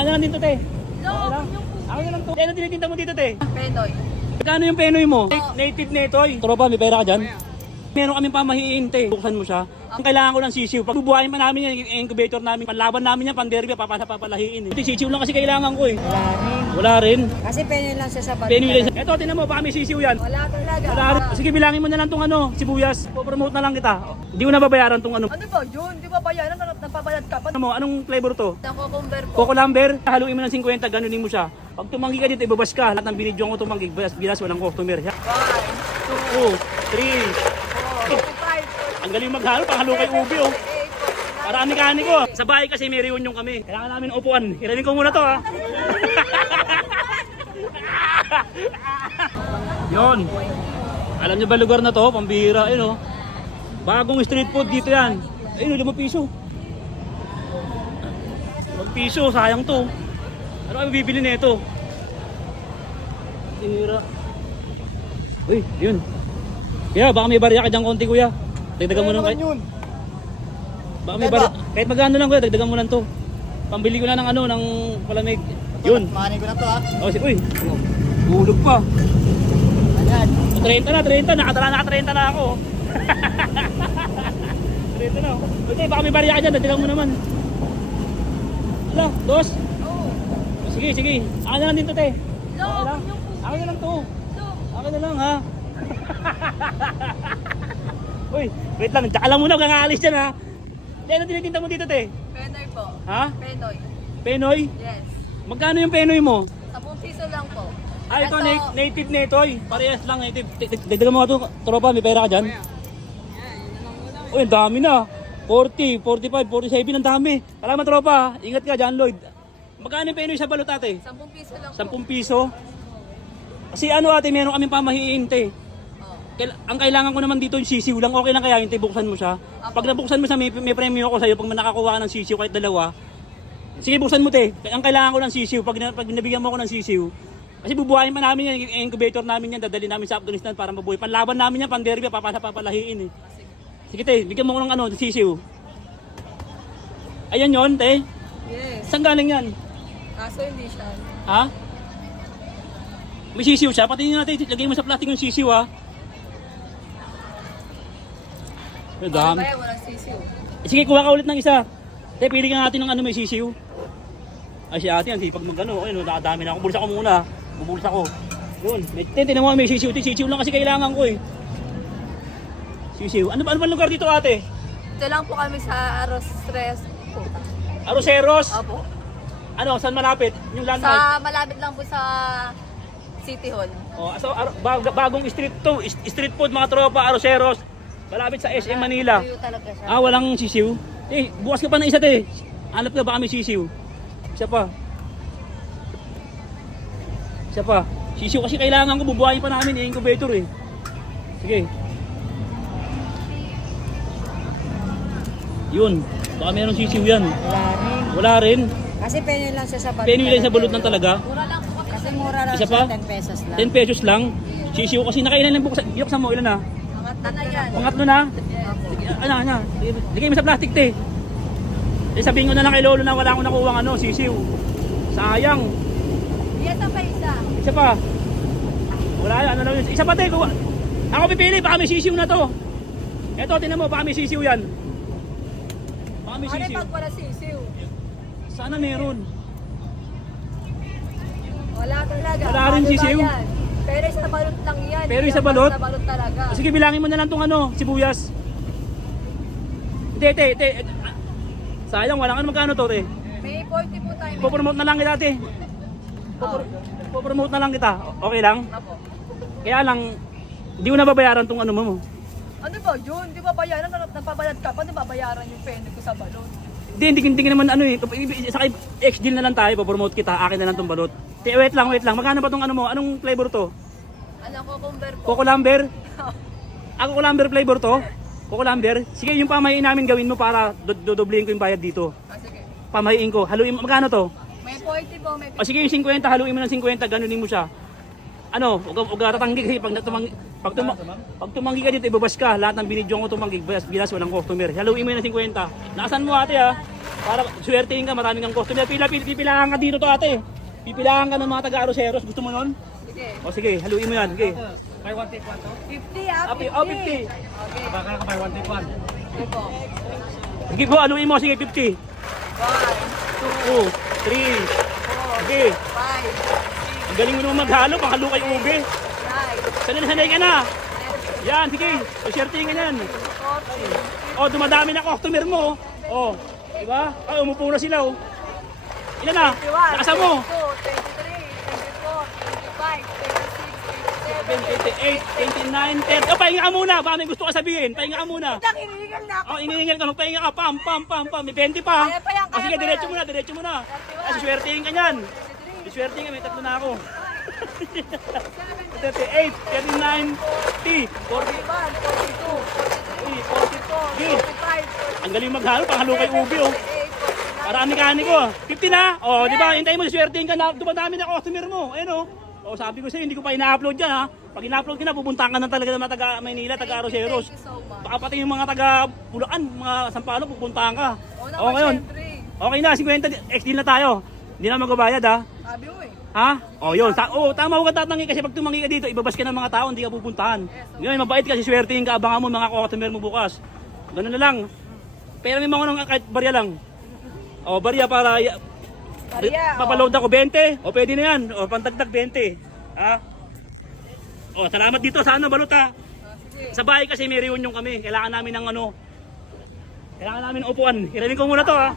Akin na lang dito, te. Okay lang. Akin na lang to. Ano tinitinda mo dito, te? Penoy. Magkano yung penoy mo? Native netoy. Tropa, may pera ka dyan? Meron kaming pamahiin, te. Buksan mo siya. Ang kailangan ko ng sisiw. Pag bubuhayin pa namin yan, yung incubator namin, panlaban namin yan, panderby, papalahiin. Ito, sisiw lang kasi kailangan ko eh. Wala rin. Kasi penoy lang siya sa balat. Penoy lang. Ito, tinan mo, baka may sisiw yan. Wala talaga. Wala rin. Sige, bilangin mo na lang tong ano, sibuyas. Popromote na lang kita. Hindi ko na babayaran tong ano. Ano ba yun? Di ba bayaran? Napabayad ka pa? Ano mo, anong flavor to? Nakukumber po. Coco Lumber, haluin mo ng 50, ganunin mo siya. Pag tumanggi ka dito, ibabas ka. Lahat ng binidyo ko tumanggi, bilas, walang customer. 1, 2, 3. 5, Ang galing maghalo, panghalo kay Ubi oh. Para mekaniko. Sa bahay kasi may reunion kami. Kailangan namin upuan. Hiramin ko muna to ha. Yon. Alam niyo ba lugar na to? Pambihira. Ayun oh. Bagong street food dito yan. Ayun, 5 piso. 5 piso, sayang to. Ano kami bibili nito? Pambihira. Uy, yun. Kaya baka may barya ka dyan konti kuya. Dagdagan mo lang kahit. Baka may barya. Kahit magkano lang kuya, dagdagan mo lang to. Pambili ko na ng ano, ng palamig. Yun. Mani ko na to ha. Oh, uy. Hulog pa. Ayan. 30 na, 30. Naka-30 na ako. 30 na. Okay, baka may barya ka dyan, dagdagan mo naman. Hala, dos. Sige, sige. Akin na lang din to, te. Okay lang. Akin na lang to. Akin na lang, ha. Uy, wait lang. Alam mo na, kang-aalis dyan, ha. Te, ano tinitinda mo dito, te? Penoy po. Ha? Penoy. Penoy? Yes. Magkano yung penoy mo? 10 piso lang po. Ah, ito, native netoy. Parehas lang, native. Dagdagan mo ka to, tropa, may pera ka dyan? Uy, ang dami na. 40, 45, 47, ang dami. Salamat, tropa. Ingat ka, John Lloyd. Magkano yung penoy sa balot, ate? 10 piso lang po. 10 piso? Kasi ano, ate, meron kaming pamahiin, te. Ang kailangan ko naman dito yung sisiw lang. Okay lang kaya yung te, buksan mo siya. Pag nabuksan mo siya, may premyo ako sa'yo. Pag nakakuha ka ng sisiw kahit dalawa. Sige, buksan mo, te. Ang kailangan ko ng sisiw. Pag nabigyan mo ako ng sisiw. Kasi bubuhayin pa namin yan. Yung incubator namin yan. Dadali namin sa Afghanistan para mabuhay. Panlaban namin yan, panderby, papalahiin eh. Sige, te. Bigyan mo ko ng ano, sisiw. Ayan yon, te. Yes. Saan galing yan? Kaso hindi siya. Ha? May sisiw siya. Pati natin, lagay mo sa plastic yung sisiw, ha. Dami. Kaya walang sisiw. Sige, kuha ka ulit ng isa. Te, pili ka natin ng ano may sisiw. Ay, si ate, ang sipag mag-ano. Okay, no, nakadami na ako. Bulsa ko muna. Bubulsa ko. Yun. Tinan mo, may sisiw. Sisiw lang kasi kailangan ko eh. Sisiw. Ano ba lugar dito, ate? Ito lang po kami sa Aros Tres po. Aroseros? Opo. Ano, saan malapit? Yung landmark? Sa malapit lang po sa City Hall. Oh, so, bagong street to. Street food, mga tropa, Aroseros. Malapit sa SM Manila. Tuyo talaga siya. Ah, walang sisiw? Eh, bukas ka pa ng isa, te. Hanap ka, baka may sisiw. Isa pa. Isa pa. Sisiw kasi kailangan ko, bubuhayin pa namin yung incubator eh. Sige. Yun. Baka mayroong sisiw yan. Wala rin. Kasi penoy lang siya sa balat. Penoy lang sa balot ng talaga. Mura lang po kasi mura lang Isa siya, pa? 10 pesos lang. 10 pesos lang. Sisiw kasi nakailan lang buksan. Buksan mo, ilan na? Ano na yan? Pangatlo na? Ano? Ligay mo sa plastic, te. Eh, sabihin ko na lang kay Lolo na wala akong nakuha ano, sisiw. Sayang. Yes, pa isa. Isa pa. Wala yan, ano lang yun. Isa pa, te. Ako pipili, baka may sisiw na to. Eto, tinan mo, baka may sisiw yan. Baka may Ano sisiw. pag wala sisiw? Sana meron. Wala talaga. Wala rin Ano ba sisiw? yan? Pero sa balot lang yan. Pero Hindi sa yan balot? Sa balot talaga. Sige, bilangin mo na lang tong ano, sibuyas. Te. Sayang, wala ka na magkano to, te. May 40 po tayo. Popromote na lang kita, te. Popromote na lang kita. Okay lang? Apo. Kaya lang, hindi ko na babayaran tong ano mo. Ano ba yun? Di ba bayaran? Nagpabayad ka pa, di ba bayaran yung pende ko sa balot? Hindi naman ano eh. Sa X-deal na lang tayo, popromote kita. Akin na lang tong balot. Te, wait lang. Magkano ba tong ano mo? Anong flavor to? Alam ko, Kumber po. Coco Lumber? Coco Lumber flavor to? Coco Lumber? Sige, yung pamahiin namin gawin mo para dodoblihin ko yung bayad dito. Sige. Pamahiin ko. Haluin mo. Magkano to? May 40 po, may O sige, yung 50, haluin mo ng 50, ganunin mo siya. Ano, huwag tatanggi kasi pag tumanggi ka dito, ibabas ka. Lahat ng binidyo ko tumanggi, bilas walang customer. Haluin mo yun ng 50. Nakasan mo ate ha? Para swertein ka, maraming kang customer. Pipilahan ka dito to ate. Pipilahan ka ng mga taga-Aroseros. Gusto mo nun? Sige. O sige, haluin mo yan. Sige. Buy one take one to. 50 ah, 50. Oh, 50. Okay. Baka ka buy one take one. Sige po. Sige po, haluin mo. Sige, 50. 1, 2, 3. 4, Sige. 5, Ang galing mo naman maghalo. Pakalo kay ube. 6, 9, Sanay ka na. Yan, sige. Swertein ka yan. 40, O, dumadami na customer mo. O, diba? Ay, umupo na sila. O. Ilan na? 21, Nakasan mo? 28, 29, 22, 23, 24, 25, 26, 27, O, pahinga ka muna. Baka may gusto ka sabihin. Pahinga ka muna. Nakinigal na ako. O, ingingil ka. Magpahinga ka. Pam, pam, pam, pam. May 20 pa. Kaya pa yan, O, sige, kaya pa diretso yan. muna, diretso muna. 31. Ay, siswertein ka niyan. 23, Siswertein ka. May tatlo na ako. 38, 39, 40, 41, 42, 40, 43, 45, Ang galing maghalo. Panghalo kay Ubi, oh. Para ang mekaniko. 50 na. O, di ba? Hintayin mo, siswertein ka na. Dumadami na customer mo. Ayun, o. O, sabi ko sa'yo, hindi ko pa ina-upload yan, ha. Pag ina-upload ka na, pupuntahan ka na talaga ng mga taga Maynila, taga Aroseros. Thank you so much. Baka pati yung mga taga Bulacan, mga Sampalo, pupuntahan ka. Oo O, naman, ngayon. syempre. Okay na, 50. Ex-deal na tayo. Hindi na magbabayad, ha. Sabi mo eh. Ha? O, yun. Tama huwag ka tatangi kasi pag tumangi ka dito, ibabas ka ng mga tao, hindi ka pupuntahan. Ngayon, mabait kasi swertein ka, abangan mo mga customer mo bukas. Ganun na lang. Pero may mga nung kahit barya lang. O, barya para Maria, papaload ako 20. O, pwede na yan. O, pantagdag 20. Ha? O, salamat dito. Sana balot ha. sige. Sa bahay kasi may reunion kami. Kailangan namin ng ano. Kailangan namin ng upuan. Iranin ko muna to ha.